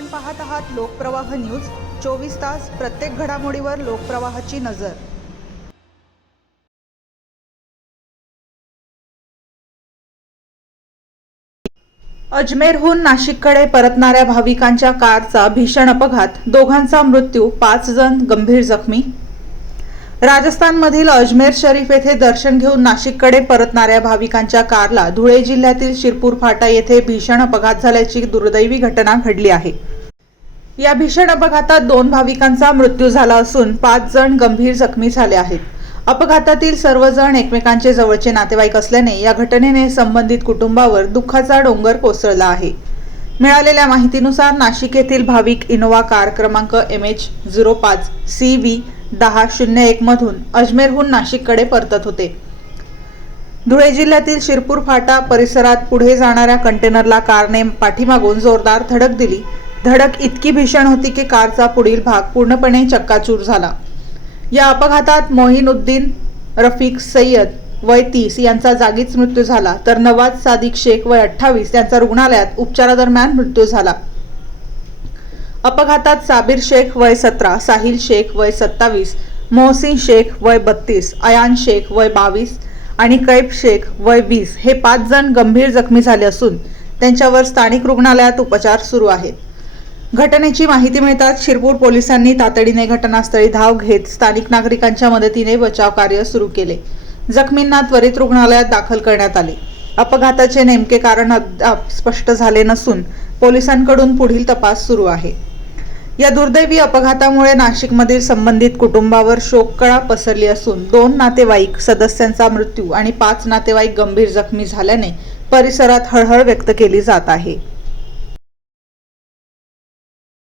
आपण पाहत आहात लोकप्रवाह न्यूज 24 तास प्रत्येक घडामोडीवर लोकप्रवाहाची नजर। अजमेरहून नाशिककडे परतणाऱ्या भाविकांच्या कारचा भीषण अपघात, दोघांचा मृत्यू, 5 जण गंभीर जखमी। राजस्थानमधील अजमेर शरीफ येथे दर्शन घेऊन नाशिककडे परतणाऱ्या भाविकांच्या कारला धुळे जिल्ह्यातील शिरपूर फाटा येथे भीषण अपघात झाल्याची दुर्दैवी घटना घडली आहे। या भीषण अपघातात 2 भाविकांचा मृत्यू झाला असून 5 जण गंभीर जखमी झाले आहेत। अपघातातील सर्वजण एकमेकांचे जवळचे नातेवाईक असल्याने या घटनेने संबंधित कुटुंबावर दुःखाचा डोंगर कोसळला आहे। मिळालेल्या माहितीनुसार नाशिक येथील भाविक इनोवा कार क्रमांक MH05 CV 1001 मधून अजमेरहून नाशिककडे परतत होते। धुळे जिल्ह्यातील शिरपूर फाटा परिसरात पुढे जाणाऱ्या कंटेनरला कारने पाठीमागून जोरदार धडक दिली। धडक इतकी भीषण होती की कारचा पुढील भाग पूर्णपणे चक्काचूर झाला। या अपघातात मोहिनुद्दीन रफिक सय्यद वय 30 यांचा जागीच मृत्यू झाला, तर नवाज सादिक शेख वय 28 यांचा रुग्णालयात उपचारादरम्यान मृत्यू झाला। अपघातात साबिर शेख वय 17, साहिल शेख वय 27, मोहसिन शेख वय 32, अयान शेख वय 22 आणि कैफ शेख वय 20 हे 5 जण गंभीर जखमी झाले असून त्यांच्यावर स्थानिक रुग्णालयात उपचार सुरू आहेत। घटनेची माहिती मिळताच शिरपूर पोलिसांनी तातडीने घटनास्थळी धाव घेत स्थानिक नागरिकांच्या मदतीने बचाव कार्य सुरू केले। जखमींना त्वरित रुग्णालयात दाखल करण्यात आले। अपघाताचे नेमके कारण अद्याप स्पष्ट झाले नसून पोलिसांकडून पुढील तपास सुरू आहे। या दुर्दैवी अपघातामुळे नाशिकमधील संबंधित कुटुंबावर शोककळा पसरली असून 2 नातेवाईक सदस्यांचा मृत्यू आणि 5 नातेवाईक गंभीर जखमी झाल्याने परिसरात हळहळ व्यक्त केली जात आहे।